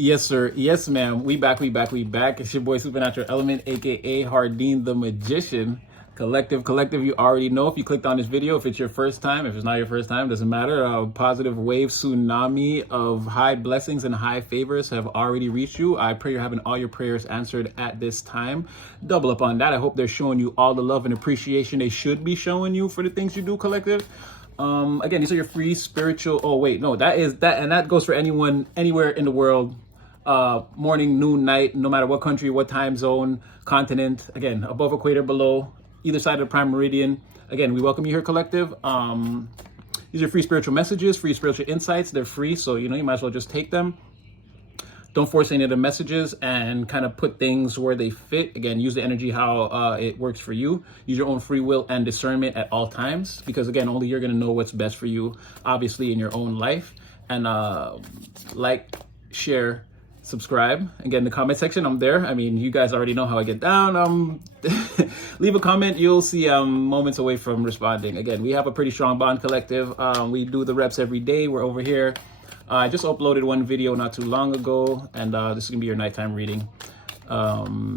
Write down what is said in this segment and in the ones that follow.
Yes, sir. Yes, ma'am. We back. It's your boy Supernatural Element, aka Hardeen the Magician. Collective. You already know if you clicked on this video. If it's your first time, if it's not your first time, doesn't matter. A positive wave tsunami of high blessings and high favors have already reached you. I pray you're having all your prayers answered at this time. Double up on that. I hope they're showing you all the love and appreciation they should be showing you for the things you do, collective. Again, these are your free spiritual. Oh wait, no, that is that, and that goes for anyone anywhere in the world. Morning, noon, night, no matter what country, what time zone, continent, again, above equator, below, either side of the prime meridian. Again, we welcome you here, collective. These are free spiritual messages, free spiritual insights. They're free, so you might as well just take them. Don't force any of the messages and kind of put things where they fit. Again, use the energy how it works for you. Use your own free will and discernment at all times, because again, only you're going to know what's best for you, obviously, in your own life. And like, share, subscribe. Again, the comment section, I'm there. I mean, you guys already know how I get down. Leave a comment. You'll see moments away from responding. Again, we have a pretty strong bond, collective. We do the reps every day. We're over here. I just uploaded one video not too long ago, and this is gonna be your nighttime reading.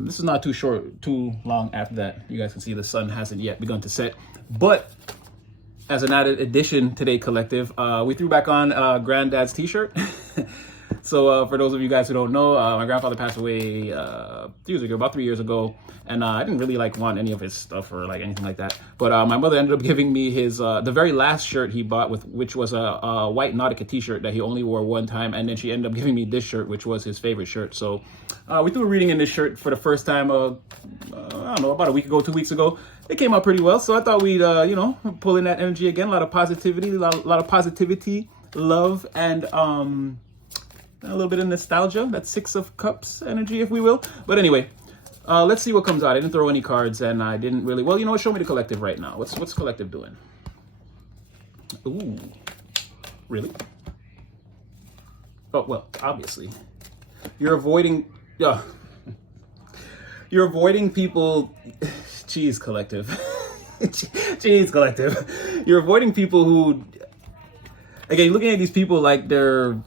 This is not too long after that. You guys can see the sun hasn't yet begun to set. But as an added addition today, collective, we threw back on Granddad's t-shirt. So for those of you guys who don't know, my grandfather passed away about 3 years ago, and I didn't really want any of his stuff or anything like that. But my mother ended up giving me his the very last shirt he bought, which was a white Nautica t-shirt that he only wore one time, and then she ended up giving me this shirt, which was his favorite shirt. So we threw a reading in this shirt for the first time. I don't know, about a week ago, 2 weeks ago. It came out pretty well, so I thought we'd pull in that energy again. A lot of positivity, a lot of positivity, love, and a little bit of nostalgia, that Six of Cups energy, if we will. But anyway, let's see what comes out. I didn't throw any cards, and I didn't really... Well, you know what? Show me the collective right now. What's collective doing? Ooh, really? Oh, well, obviously. You're avoiding... You're avoiding people... Jeez, collective. Jeez, collective. You're avoiding people who... Again, you're looking at these people like they're...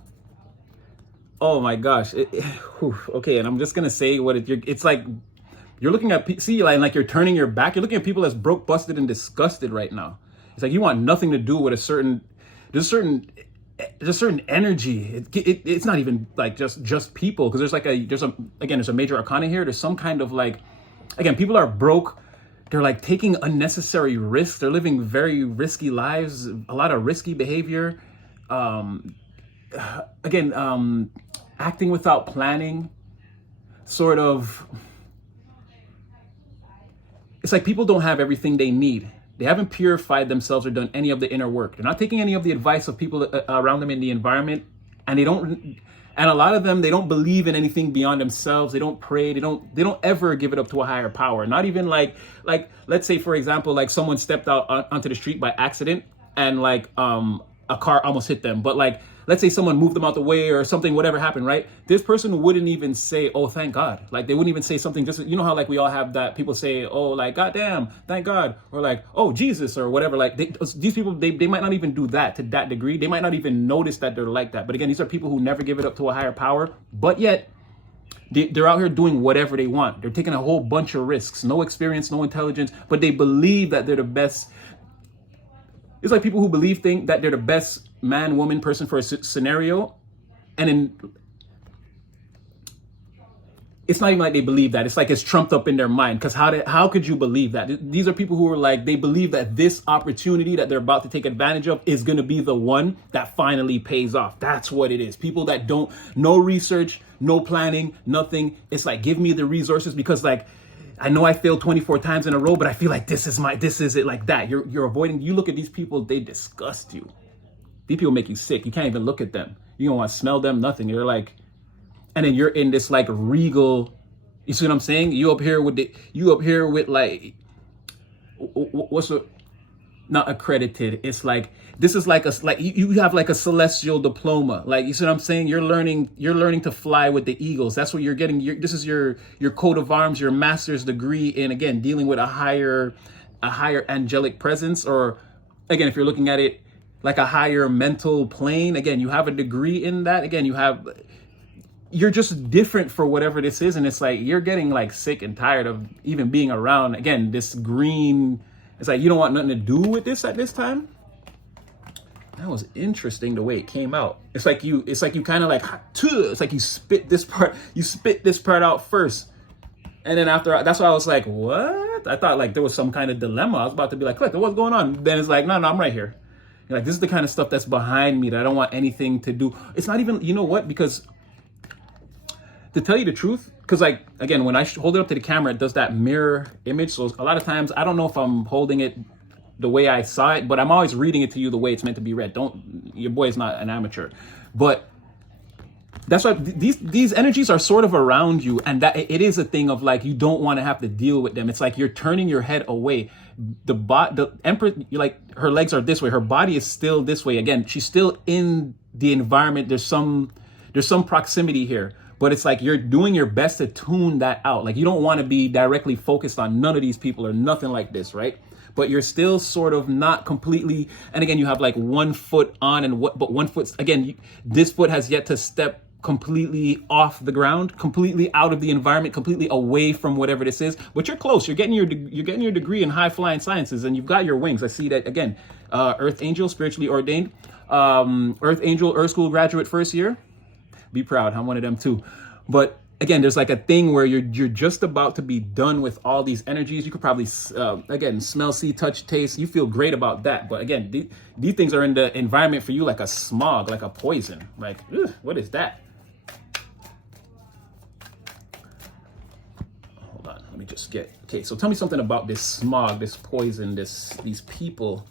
Oh my gosh. Okay, and I'm just gonna say what it's like. You're looking at like you're turning your back. You're looking at people that's broke, busted, and disgusted right now. It's like you want nothing to do with there's a certain energy. It's not even like just people, because there's a major arcana here. There's some kind of again, people are broke. They're taking unnecessary risks. They're living very risky lives. A lot of risky behavior. Again, acting without planning, sort of. It's like people don't have everything they need. They haven't purified themselves or done any of the inner work. They're not taking any of the advice of people around them in the environment, and and a lot of them, they don't believe in anything beyond themselves. They don't pray. They don't ever give it up to a higher power. Not even like let's say, for example, someone stepped out onto the street by accident, and a car almost hit them, but let's say someone moved them out the way or something, whatever happened, right? This person wouldn't even say, oh, thank God. They wouldn't even say something, just, you know how we all have that, people say, oh, goddamn, thank God, or oh, Jesus, or whatever. These people, they might not even do that to that degree. They might not even notice that they're like that. But again, these are people who never give it up to a higher power, but yet they're out here doing whatever they want. They're taking a whole bunch of risks, no experience, no intelligence, but they believe that they're the best. It's like people who think that they're the best man, woman, person for a scenario, and it's not even like they believe that. It's it's trumped up in their mind, because how could you believe that? These are people who are they believe that this opportunity that they're about to take advantage of is going to be the one that finally pays off. That's what it is. People that no research, no planning, nothing. It's give me the resources, because I know I failed 24 times in a row, but I feel this is it, like that. You're avoiding. You look at these people, they disgust you. These people make you sick. You can't even look at them. You don't want to smell them, nothing. You're and then you're in this regal, you see what I'm saying? You up here with what's the, not accredited. It's this is you have a celestial diploma. You see what I'm saying? You're learning to fly with the eagles. That's what you're getting. This is your coat of arms, your master's degree in, again, dealing with a higher angelic presence, or again, if you're looking at it a higher mental plane, again, you have a degree in that. Again, you're just different for whatever this is, and it's like you're getting like sick and tired of even being around again this green. It's like you don't want nothing to do with this at this time. That was interesting the way it came out. It's like you kind of like, it's like you spit this part out first, and then after that's why I was like, what? I thought like there was some kind of dilemma. I was about to be like, Collective, what's going on? Then it's like, no, I'm right here. You're like, this is the kind of stuff that's behind me that I don't want anything to do. It's not even, you know what? Because to tell you the truth, because like, again, when I hold it up to the camera, it does that mirror image. So a lot of times, I don't know if I'm holding it the way I saw it, but I'm always reading it to you the way it's meant to be read. Your boy is not an amateur. But that's why these energies are sort of around you, and that it is a thing of like, you don't want to have to deal with them. It's like you're turning your head away. The Empress, like her legs are this way, her body is still this way. Again, she's still in the environment. There's some proximity here. But it's like you're doing your best to tune that out. Like you don't want to be directly focused on none of these people or nothing like this, right? But you're still sort of not completely. And again, you have like 1 foot on but 1 foot, again, this foot has yet to step completely off the ground, completely out of the environment, completely away from whatever this is. But you're close. You're getting your degree in high flying sciences, and you've got your wings. I see that again. Earth Angel, spiritually ordained. Earth Angel, Earth School graduate first year. Be proud, I'm one of them too. But again, there's like a thing where you're just about to be done with all these energies. You could probably again smell, see, touch, taste. You feel great about that. But again, these things are in the environment for you like a smog, like a poison. Like, ugh, what is that? Hold on, let me just get. Okay, so tell me something about this smog, this poison, these people.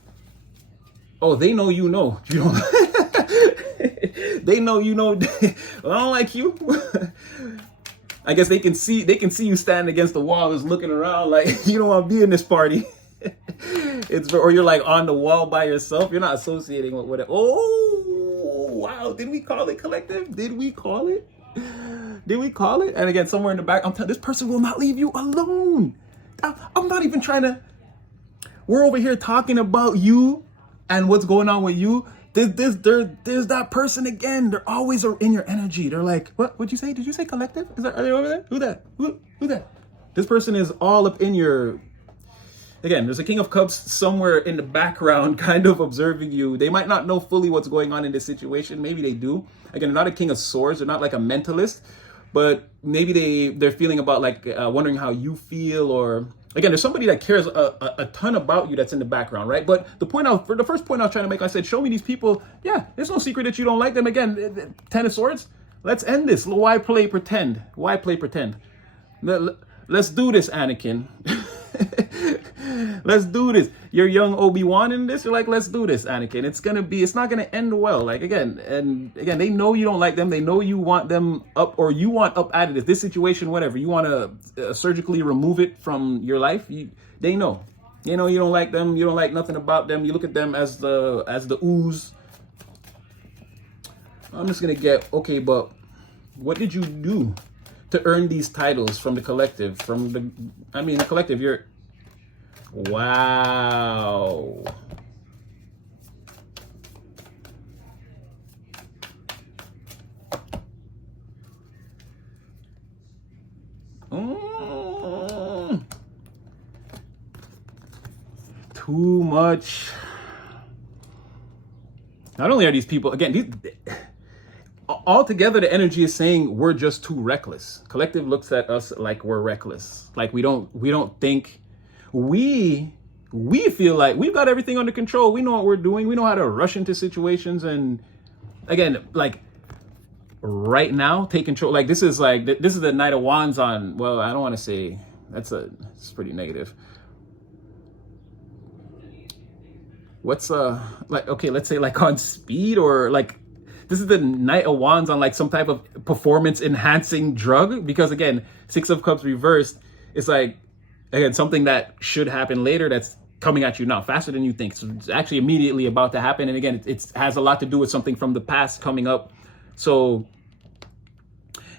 Oh, they know you know. You know. They know you know. Well, I don't like you. I guess they can see you standing against the wall, just looking around like you don't want to be in this party. Or you're like on the wall by yourself. You're not associating with it. Oh wow! Did we call it, Collective? Did we call it? And again, somewhere in the back, I'm telling this person will not leave you alone. I'm not even trying to. We're over here talking about you and what's going on with you. There's that person again. They're always in your energy. They're like, what? What'd you say? Did you say Collective? Are they over there? Who that? Who that? This person is all up in your. Again, there's a King of Cups somewhere in the background, kind of observing you. They might not know fully what's going on in this situation. Maybe they do. Again, they're not a King of Swords. They're not like a mentalist, but maybe they're feeling about like wondering how you feel, or. Again, there's somebody that cares a ton about you that's in the background, right? But the first point I was trying to make, I said, show me these people. Yeah, there's no secret that you don't like them. Again, Ten of Swords. Let's end this. Why play pretend? Why play pretend? Let's do this, Anakin. Let's do this. You're young Obi-Wan in this. You're like, let's do this, Anakin. It's not gonna end well. Like again, they know you don't like them. They know you want them up, or you want up out of this situation, whatever. You want to surgically remove it from your life. They know. You know you don't like them. You don't like nothing about them. You look at them as the ooze. I'm just gonna get okay, but what did you do to earn these titles from the Collective? The Collective, you're. Wow. Too much. Not only are these people, again, altogether the energy is saying we're just too reckless. Collective looks at us like we're reckless. Like we don't think. We feel like we've got everything under control. We know what we're doing. We know how to rush into situations. And again, like right now, take control. Like this is the Knight of Wands on. Well, I don't want to say it's pretty negative. What's like, okay, let's say like on speed, or like this is the Knight of Wands on like some type of performance enhancing drug, because again, Six of Cups reversed. It's like, again, something that should happen later that's coming at you now faster than you think. So it's actually immediately about to happen. And again, it has a lot to do with something from the past coming up. So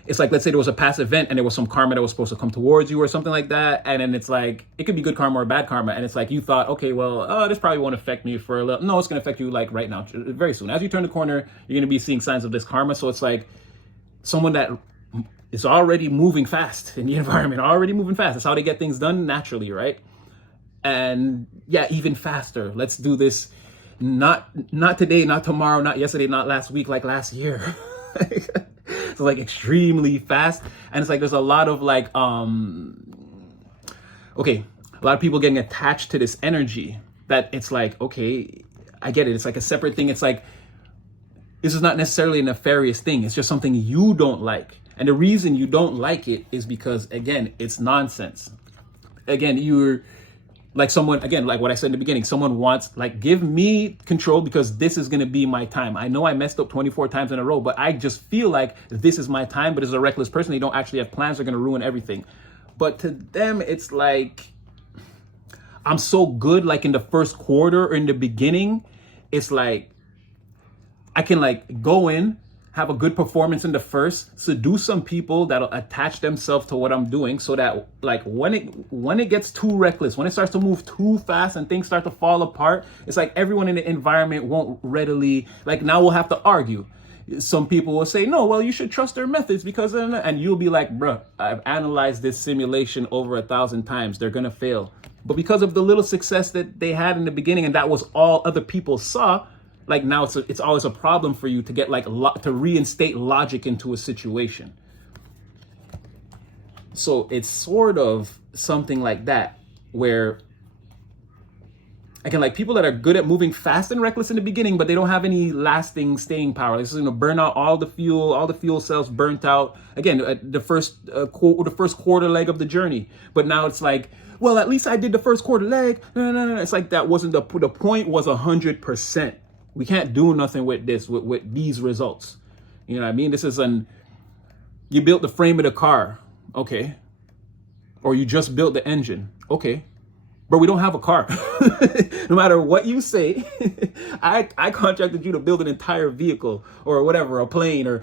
it's like, let's say there was a past event and there was some karma that was supposed to come towards you or something like that. And then it's like, it could be good karma or bad karma. And it's like, you thought, okay, well, this probably won't affect me for a little. No, it's going to affect you like right now, very soon. As you turn the corner, you're going to be seeing signs of this karma. So it's like someone that it's already moving fast in the environment, already moving fast. That's how they get things done naturally, right? And yeah, even faster. Let's do this. Not today, not tomorrow, not yesterday, not last week, like last year. It's like extremely fast. And it's like there's a lot of like okay, a lot of people getting attached to this energy that it's like, okay, I get it. It's like a separate thing. It's like, this is not necessarily a nefarious thing. It's just something you don't like. And the reason you don't like it is because, again, it's nonsense. Again, you're like someone, again, like what I said in the beginning, someone wants, like, give me control because this is going to be my time. I know I messed up 24 times in a row, but I just feel like this is my time. But as a reckless person, they don't actually have plans. They're going to ruin everything. But to them, it's like, I'm so good, like in the first quarter or in the beginning, it's like, I can like go in, have a good performance in the first, seduce some people that'll attach themselves to what I'm doing so that like when it gets too reckless, when it starts to move too fast and things start to fall apart, it's like everyone in the environment won't readily, like now we'll have to argue. Some people will say, no, well, you should trust their methods because, and you'll be like, bruh, I've analyzed this simulation over 1,000 times. They're going to fail. But because of the little success that they had in the beginning, and that was all other people saw, like now it's always a problem for you to get like to reinstate logic into a situation. So it's sort of something like that where, again, like people that are good at moving fast and reckless in the beginning, but they don't have any lasting staying power. Like, it's going to burn out all the fuel cells burnt out. Again, the first quarter leg of the journey. But now it's like, well, at least I did the first quarter leg. No. It's like that wasn't the point was 100%. We can't do nothing with this, with these results. You know what I mean? This is you built the frame of the car. Okay. Or you just built the engine. Okay. But we don't have a car. No matter what you say, I contracted you to build an entire vehicle or whatever, a plane, or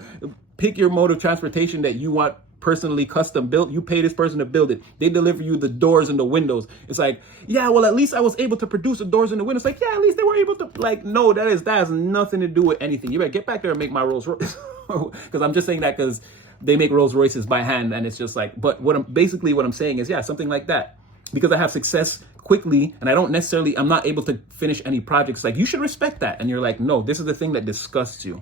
pick your mode of transportation that you want personally custom built. You pay this person to build it. They deliver you the doors and the windows. It's like, yeah, well, at least I was able to produce the doors and the windows. Like, yeah, at least they were able to, like, no, that has nothing to do with anything. You better get back there and make my Rolls Royce. Because I'm just saying that because they make Rolls Royces by hand, and it's just like, but what I'm saying is, yeah, something like that. Because I have success quickly and I'm not able to finish any projects. Like, you should respect that. And you're like, no, this is the thing that disgusts you.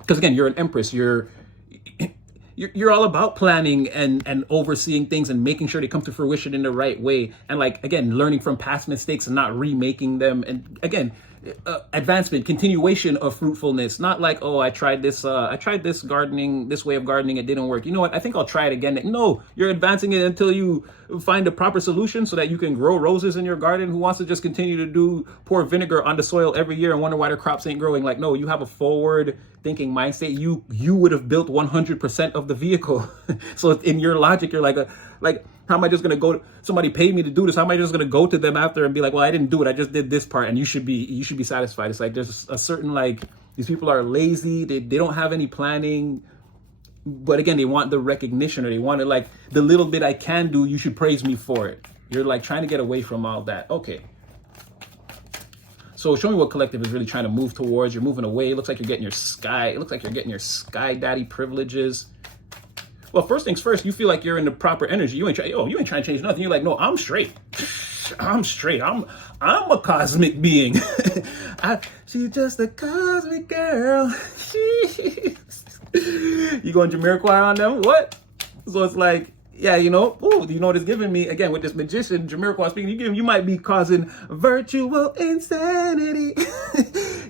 Because again, you're an empress. You're all about planning and overseeing things and making sure they come to fruition in the right way. And like, again, learning from past mistakes and not remaking them. And again, advancement, continuation of fruitfulness, not like, oh, I tried this gardening, this way of gardening, it didn't work. You know what? I think I'll try it again. No, you're advancing it until you find a proper solution so that you can grow roses in your garden. Who wants to just continue to pour vinegar on the soil every year and wonder why their crops ain't growing? Like, no, you have a forward thinking mindset. You would have built 100% of the vehicle. So in your logic, you're like, how am I just going to go? Somebody paid me to do this. How am I just going to go to them after and be like, well, I didn't do it. I just did this part. And you should be satisfied. It's like, there's a certain, like, these people are lazy. They don't have any planning. But again, they want the recognition, or they want it like, the little bit I can do, you should praise me for it. You're like trying to get away from all that. Okay. So show me what collective is really trying to move towards. You're moving away. It looks like you're getting your sky daddy privileges. Well, first things first, you feel like you're in the proper energy. You ain't trying to change nothing. You're like, no, I'm straight. I'm straight. I'm a cosmic being. She's just a cosmic girl. You going Jamiroquai on them? What? So it's like, yeah, you know what it's giving me, again, with this magician, Jamiroquai speaking, you might be causing virtual insanity.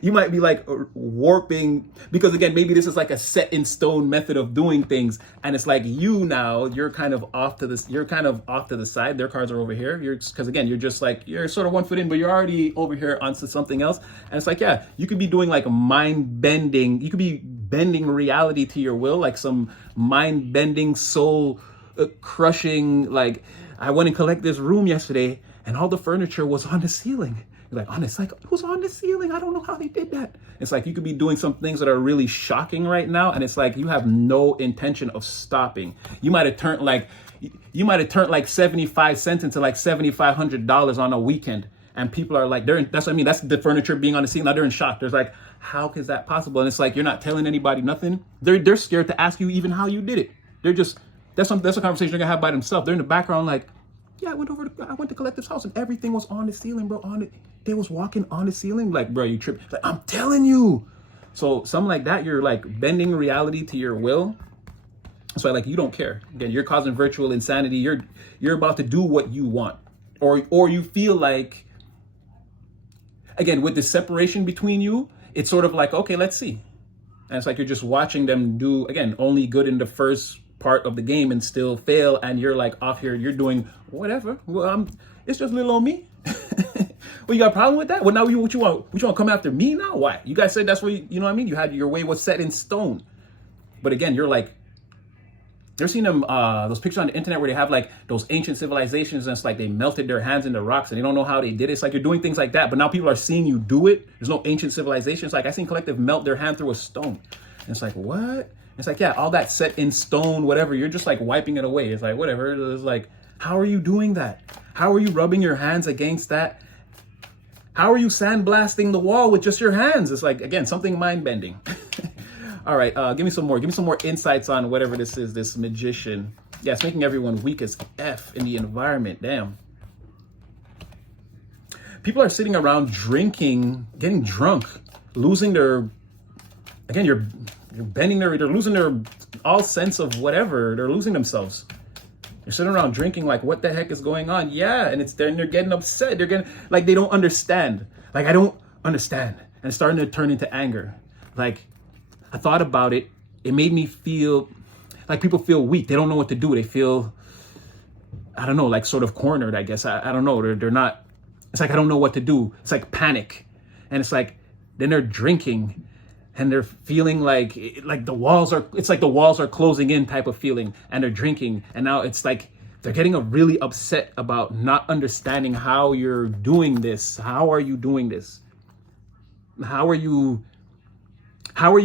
You might be like warping, because again, maybe this is like a set in stone method of doing things. And it's like you're kind of off to the side. Their cards are over here. Because again, you're sort of 1 foot in, but you're already over here onto something else. And it's like, yeah, you could be doing like mind bending. You could be bending reality to your will, like some mind bending, soul crushing. Like, I went and collected this room yesterday and all the furniture was on the ceiling. You're like, it's like, it was on the ceiling. I don't know how they did that. It's like, you could be doing some things that are really shocking right now. And it's like, you have no intention of stopping. You might have turned like 75 cents into like $7,500 on a weekend. and people are like, that's what I mean. That's the furniture being on the ceiling. Now they're in shock. There's like, how is that possible? And it's like, you're not telling anybody nothing. They're scared to ask you even how you did it. They're just, that's a conversation they're gonna have by themselves. They're in the background like, yeah, I went to Collective's house and everything was on the ceiling, bro. They was walking on the ceiling. Like, bro, you tripping. Like, I'm telling you. So something like that, you're like bending reality to your will. So like, you don't care. Again, you're causing virtual insanity. You're about to do what you want. Or you feel like, again, with the separation between you, it's sort of like, okay, let's see. And it's like you're just watching them do, again, only good in the first part of the game and still fail. And you're like off here, you're doing whatever. Well, it's just little on me. Well, you got a problem with that? Well, now what you want? What you want to come after me now? Why? You guys said that's what you know what I mean? You had your way was set in stone. But again, you're like, you're seeing them, those pictures on the internet where they have like those ancient civilizations and it's like they melted their hands into rocks and they don't know how they did it. It's like you're doing things like that, but now people are seeing you do it. There's no ancient civilization. It's like I seen Collective melt their hand through a stone. And it's like, what? It's like, yeah, all that set in stone, whatever. You're just like wiping it away. It's like, whatever. It's like, how are you doing that? How are you rubbing your hands against that? How are you sandblasting the wall with just your hands? It's like, again, something mind-bending. All right, give me some more. Give me some more insights on whatever this is, this magician. Yeah, it's making everyone weak as F in the environment. Damn. People are sitting around drinking, getting drunk, losing their, again, you're bending they're losing their all sense of whatever. They're losing themselves. They're sitting around drinking like, what the heck is going on? Yeah, and they're getting upset. They're getting, like, they don't understand. Like, I don't understand. And it's starting to turn into anger. Like, I thought about it. It made me feel like people feel weak. They don't know what to do. They feel, I don't know, like sort of cornered, I guess. I don't know. They're not, it's like, I don't know what to do. It's like panic. And it's like, then they're drinking and they're feeling like the walls are, it's like the walls are closing in type of feeling and they're drinking. And now it's like, they're getting really upset about not understanding how you're doing this. How are you doing this? How are you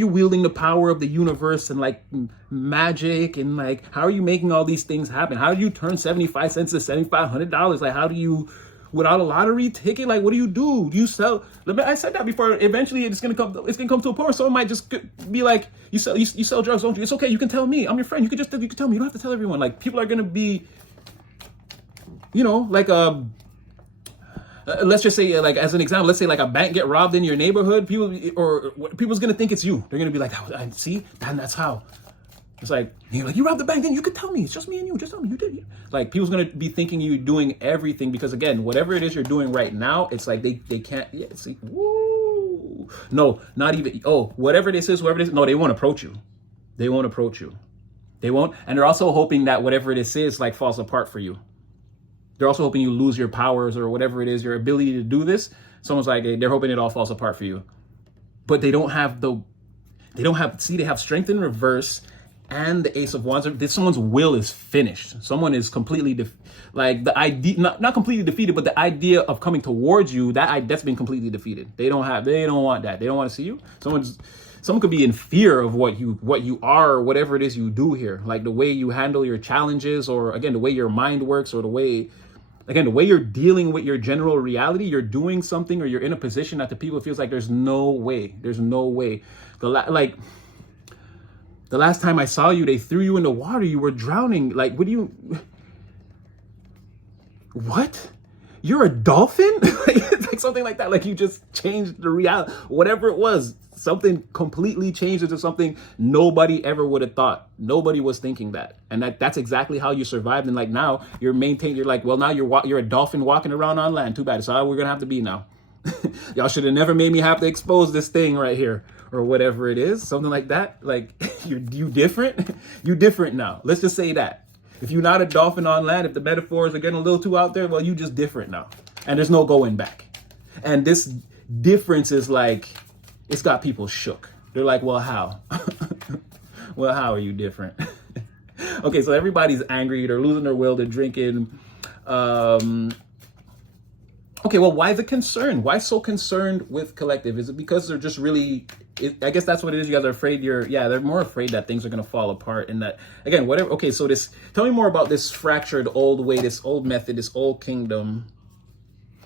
wielding the power of the universe and like magic and like, how are you making all these things happen? How do you turn 75 cents to $7,500? Like, how do you, without a lottery ticket, like, what do? Do you sell? I said that before. Eventually it's gonna come to a point where someone might just be like, you sell drugs, don't you? It's okay. You can tell me. I'm your friend. You can tell me. You don't have to tell everyone. Like, people are gonna be, you know, like, let's just say, like, as an example, let's say like a bank get robbed in your neighborhood. People's gonna think it's you. They're gonna be like, I see, and that's how. It's like, you're like, you robbed the bank, then you could tell me. It's just me and you. Just tell me you did. Like, people's gonna be thinking you're doing everything because, again, whatever it is you're doing right now, it's like they can't. Yeah, see, woo. No, not even. Oh, whatever this is, whoever it is. No, they won't approach you. They won't approach you. They won't, and they're also hoping that whatever this is like falls apart for you. They're also hoping you lose your powers or whatever it is, your ability to do this. Someone's like, they're hoping it all falls apart for you. But they have strength in reverse and the Ace of Wands. Someone's will is finished. Someone is completely, the idea, not completely defeated, but the idea of coming towards you, that's been completely defeated. They don't want that. They don't want to see you. Someone could be in fear of what you are, or whatever it is you do here. Like the way you handle your challenges, or again, the way your mind works, or the way you're dealing with your general reality. You're doing something, or you're in a position that the people feels like there's no way. The last time I saw you, they threw you in the water. You were drowning. Like, what? You're a dolphin? It's like something like that. Like, you just changed the reality. Whatever it was, something completely changed into something nobody ever would have thought. Nobody was thinking that. And that's exactly how you survived. And like, now you're like, well, now you're a dolphin walking around on land. Too bad. It's how we're going to have to be now. Y'all should have never made me have to expose this thing right here, or whatever it is. Something like that. Like, you different? You different now. Let's just say that. If you're not a dolphin on land, if the metaphors are getting a little too out there, well, you just different now. And there's no going back. And this difference is like, it's got people shook. They're like, well, how? Well, how are you different? Okay, so everybody's angry. They're losing their will. They're drinking. Okay, well, why the concern? Why so concerned with Collective? Is it because they're just really, I guess that's what it is. You guys are afraid they're more afraid that things are going to fall apart, and that, again, whatever. Okay, so tell me more about this fractured old way, this old method, this old kingdom.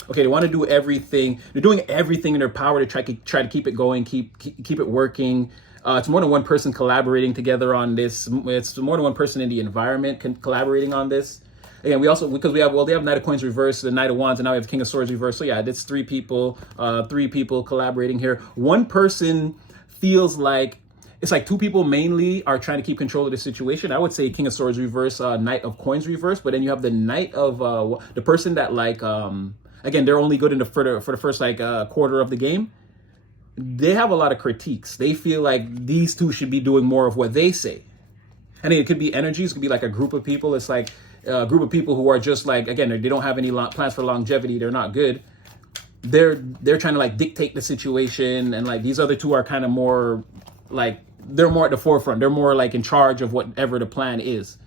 Okay, they want to do everything. They're doing everything in their power to try to keep it going, keep it working. It's more than one person collaborating together on this. It's more than one person in the environment collaborating on this. Again, we also, because we have, well, they have Knight of Coins reversed, the Knight of Wands, and now we have King of Swords reversed. So yeah, it's three people collaborating here. One person feels like, it's like two people mainly are trying to keep control of the situation. I would say King of Swords reverse, Knight of Coins reverse, but then you have the Knight of, the person that like, again, they're only good for the first like quarter of the game. They have a lot of critiques. They feel like these two should be doing more of what they say. I mean, it could be energies, it could be like a group of people. It's like a group of people who are just like, again, they don't have any plans for longevity. They're not good. They're trying to like dictate the situation, and like these other two are kind of more like, they're more at the forefront. They're more like in charge of whatever the plan is.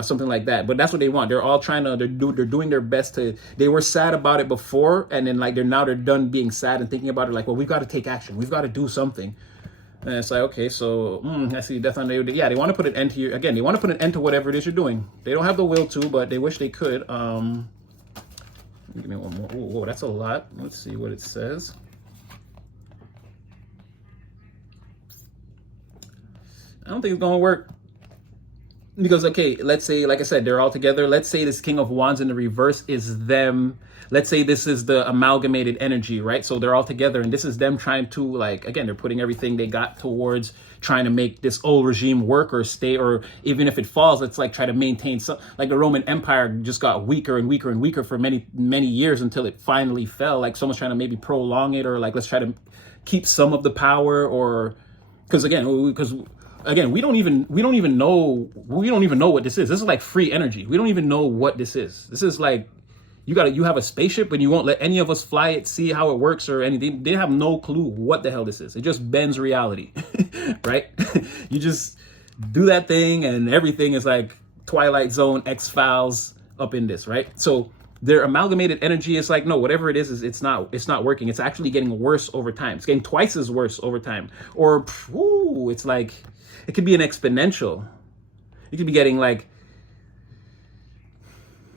Something like that. But that's what they want. They're all trying to, they're doing their best to, they were sad about it before, and then like they're done being sad and thinking about it like, well, we've got to take action. We've got to do something. And it's like, okay, so I see Death on the, yeah, they want to put an end to you. Again, they want to put an end to whatever it is you're doing. They don't have the will to, but they wish they could. Give me one more. Whoa, that's a lot. Let's see what it says. I don't think it's gonna work. Because, okay, let's say, like I said, they're all together. Let's say this King of Wands in the reverse is them. Let's say this is the amalgamated energy, right? So they're all together, and this is them trying to, like, again, they're putting everything they got towards trying to make this old regime work or stay, or even if it falls, it's like try to maintain some, like the Roman Empire just got weaker and weaker and weaker for many, many years until it finally fell. Like someone's trying to maybe prolong it, or like, let's try to keep some of the power, or because again, we don't even know what this is. This is like free energy. We don't even know what this is. This is like, you have a spaceship and you won't let any of us fly it, see how it works or anything. They have no clue what the hell this is. It just bends reality, right? You just do that thing and everything is like Twilight Zone, X-Files up in this, right? So their amalgamated energy is like, no, whatever it is it's not working. It's actually getting worse over time. It's getting twice as worse over time. Or, it's like, it could be an exponential. It could be getting like,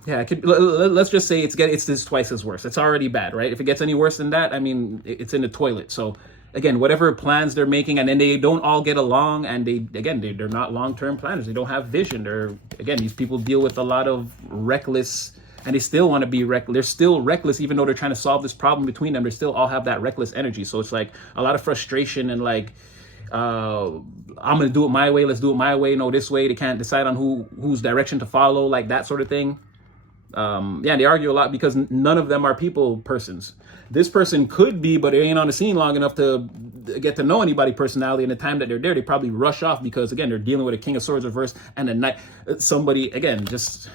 yeah, let's just say it's this twice as worse. It's already bad, right? If it gets any worse than that, I mean, it's in the toilet. So again, whatever plans they're making, and then they don't all get along, and they're not long-term planners. They don't have vision. These people deal with a lot of reckless, and they still want to be reckless. They're still reckless, even though they're trying to solve this problem between them. They still all have that reckless energy. So it's like a lot of frustration and like, I'm gonna do it my way. Let's do it my way. No, this way. They can't decide on whose direction to follow, like that sort of thing. Yeah, they argue a lot because none of them are people persons. This person could be, but they ain't on the scene long enough to get to know anybody personality. And the time that they're there, they probably rush off because again, they're dealing with a King of Swords reverse and a Knight. Somebody, again, just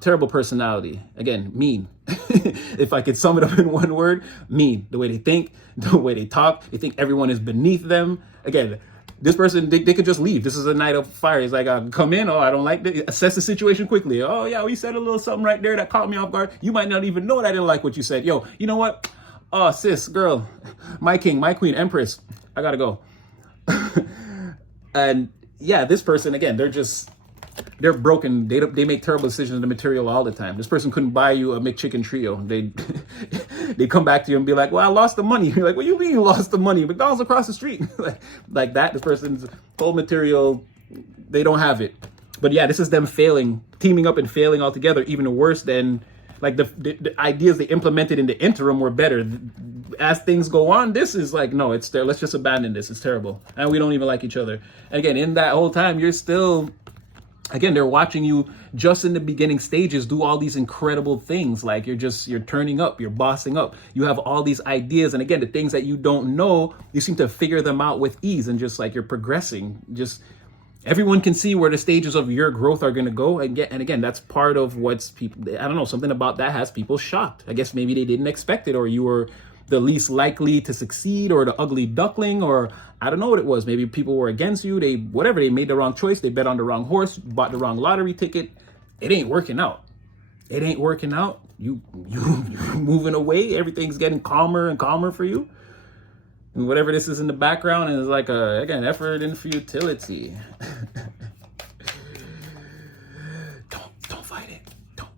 terrible personality. Again, mean. If I could sum it up in one word, mean. The way they think, the way they talk, they think everyone is beneath them. Again, this person, they could just leave. This is a Knight of Fire. He's like, come in. Oh, I don't like this. Assess the situation quickly. Oh, yeah, we said a little something right there that caught me off guard. You might not even know that I didn't like what you said. Yo, you know what? Oh, sis, girl, my king, my queen, empress, I gotta go. And yeah, this person, again, they're broken. They make terrible decisions in the material all the time. This person couldn't buy you a McChicken trio. They come back to you and be like, well, I lost the money. You're like, what do you mean you lost the money? McDonald's across the street. like that. This person's whole material, they don't have it. But yeah, this is them failing, teaming up and failing altogether, even worse than like the ideas they implemented in the interim were better. As things go on, this is like, no, it's there. Let's just abandon this. It's terrible. And we don't even like each other. And again, in that whole time, you're still, again, they're watching you just in the beginning stages do all these incredible things. Like you're turning up, you're bossing up. You have all these ideas. And again, the things that you don't know, you seem to figure them out with ease and just like you're progressing. Just everyone can see where the stages of your growth are going to go. And again, that's part of what's people, I don't know, something about that has people shocked. I guess maybe they didn't expect it, or you were the least likely to succeed, or the ugly duckling, or I don't know what it was. Maybe people were against you. They made the wrong choice. They bet on the wrong horse, bought the wrong lottery ticket. It ain't working out. It ain't working out. You moving away. Everything's getting calmer and calmer for you. And whatever this is in the background is like again, effort and futility. Don't fight it. Don't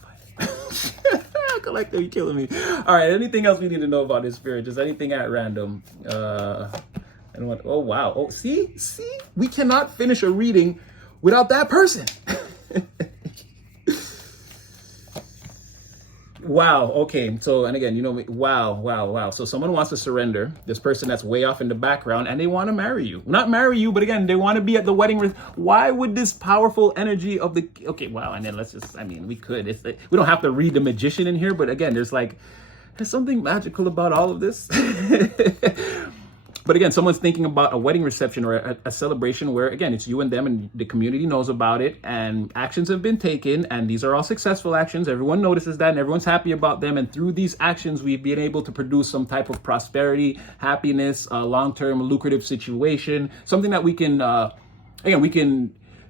fight it. Collective, you killing me. All right, anything else we need to know about this spirit? Just anything at random. And what? Oh wow. Oh, see, we cannot finish a reading without that person. Wow. Okay. So, and again, you know, wow. So someone wants to surrender, this person that's way off in the background, and they want to marry you. Not marry you, but again, they want to be at the wedding. Why would this powerful energy of the, okay, wow. And then let's just, I mean, we could, we don't have to read the magician in here, but again, there's something magical about all of this. But again, someone's thinking about a wedding reception or a celebration where, again, it's you and them and the community knows about it and actions have been taken and these are all successful actions. Everyone notices that and everyone's happy about them. And through these actions, we've been able to produce some type of prosperity, happiness, long-term lucrative situation, something that we can,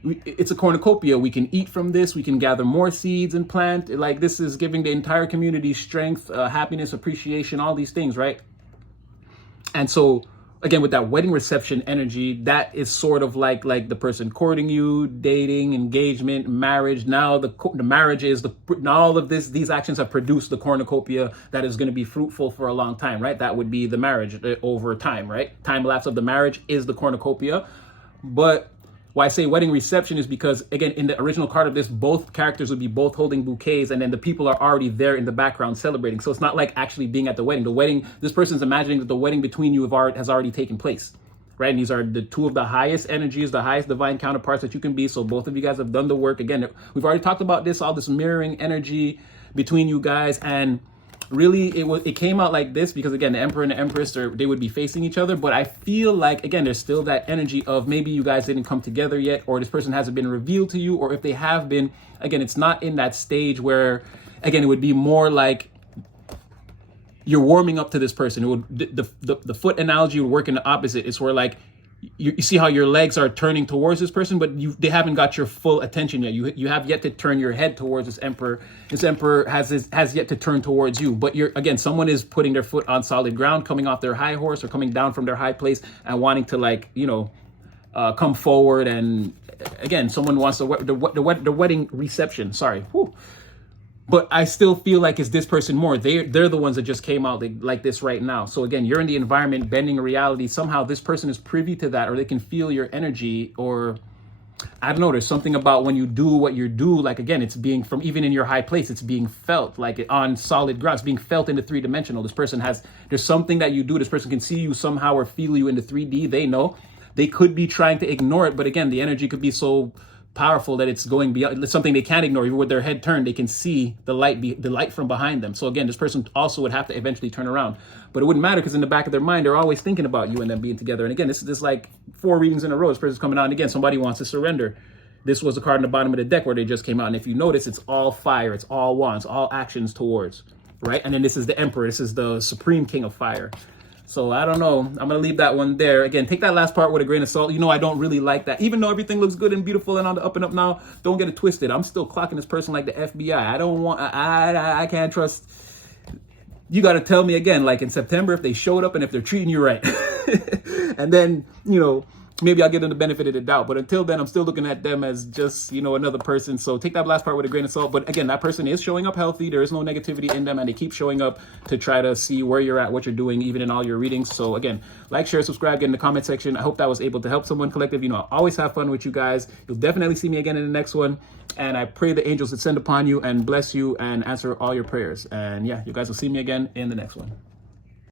it's a cornucopia. We can eat from this. We can gather more seeds and plant. Like this is giving the entire community strength, happiness, appreciation, all these things, right? And so, again, with that wedding reception energy, that is sort of like the person courting you, dating, engagement, marriage. Now the marriage is now all of these actions have produced the cornucopia that is going to be fruitful for a long time, right? That would be the marriage over time, right? Time lapse of the marriage is the cornucopia. But why I say wedding reception is because, again, in the original card of this, both characters would be both holding bouquets and then the people are already there in the background celebrating. So it's not like actually being at the wedding. The wedding, this person's imagining that the wedding between you has already taken place, right? And these are the two of the highest energies, the highest divine counterparts that you can be. So both of you guys have done the work. Again, we've already talked about this, all this mirroring energy between you guys. And really, it came out like this because, again, the Emperor and the Empress, they would be facing each other. But I feel like, again, there's still that energy of maybe you guys didn't come together yet, or this person hasn't been revealed to you, or if they have been, again, it's not in that stage where, again, it would be more like you're warming up to this person. It would the foot analogy would work in the opposite. It's where like you see how your legs are turning towards this person, but they haven't got your full attention yet. You have yet to turn your head towards this emperor. This emperor has yet to turn towards you. But someone is putting their foot on solid ground, coming off their high horse or coming down from their high place and wanting to come forward. And again, someone wants the wedding reception. Sorry. Whew. But I still feel like it's this person more. They're the ones that just came out like this right now. So again, you're in the environment, bending reality. Somehow this person is privy to that, or they can feel your energy, or I don't know. There's something about when you do what you do. Like again, it's being from even in your high place, it's being felt like on solid ground. It's being felt in the 3-dimensional. This person there's something that you do. This person can see you somehow or feel you in the 3D. They know. They could be trying to ignore it, but again, the energy could be so powerful that it's going beyond. It's something they can't ignore. Even with their head turned, they can see the light from behind them. So again, this person also would have to eventually turn around, but it wouldn't matter because in the back of their mind, they're always thinking about you and them being together. And again, this is like 4 readings in a row. This person's coming out, and again, somebody wants to surrender. This was the card in the bottom of the deck where they just came out, and if you notice, it's all fire, it's all wands, all actions towards, right? And then this is the Emperor. This is the supreme king of fire. So I don't know. I'm going to leave that one there. Again, take that last part with a grain of salt. You know, I don't really like that. Even though everything looks good and beautiful and on the up and up now, don't get it twisted. I'm still clocking this person like the FBI. I don't want, I can't trust. You got to tell me again, like in September, if they showed up and if they're treating you right. And then, maybe I'll give them the benefit of the doubt. But until then, I'm still looking at them as just, another person. So take that last part with a grain of salt. But again, that person is showing up healthy. There is no negativity in them. And they keep showing up to try to see where you're at, what you're doing, even in all your readings. So again, like, share, subscribe, get in the comment section. I hope that was able to help someone. Collective, I always have fun with you guys. You'll definitely see me again in the next one. And I pray the angels descend upon you and bless you and answer all your prayers. And yeah, you guys will see me again in the next one.